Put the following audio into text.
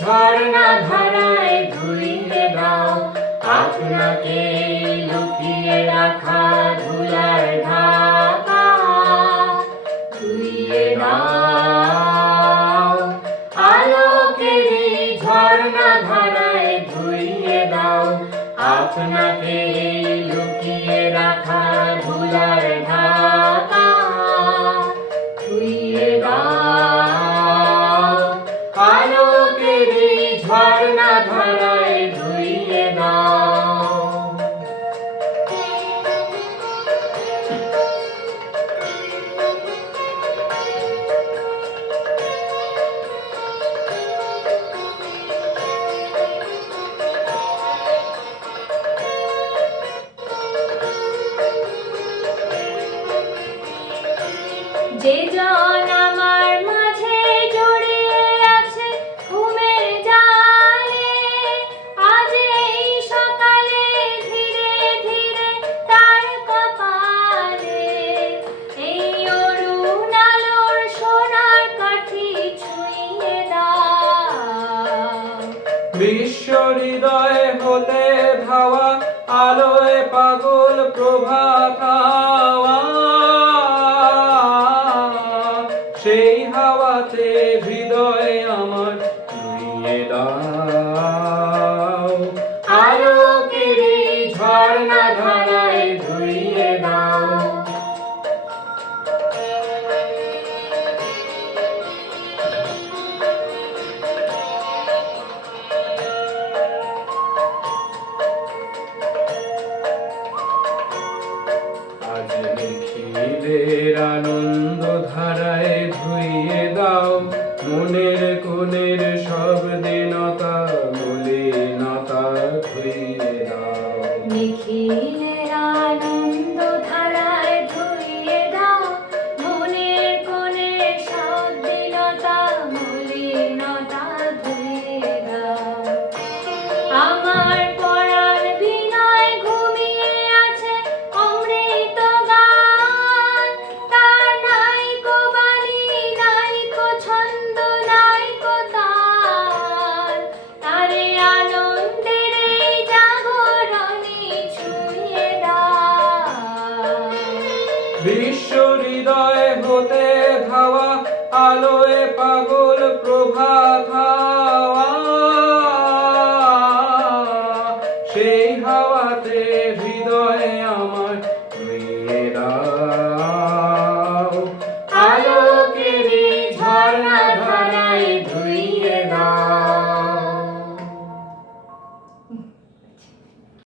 ঝর্ণা ধারায় ধুইয়ে দাও। আপনাকে লুকিয়ে রাখা ধুলার ঢাকা। ধুইয়ে দাও। আলোকের ঝর্ণা ধারায় ধুইয়ে দাও। আপনাকে লুকিয়ে রাখা ধুলার ঢাকা। ধারায় ধুইয়ে দাও। যে জন বিশ্ব হৃদয় হতে ধাওয়া, আলোয় পাগল প্রভাত। সেই হাওয়াতে হৃদয় আমার ধুইয়ে দাও আলোকের ঝর্ণা নিখিলের আনন্দ ধারায় ধুইয়ে দাও। মনের কোণের সব দিনতা বিশ্ব হৃদয় হতে ধাওয়া আলোয় পাগল প্রভাত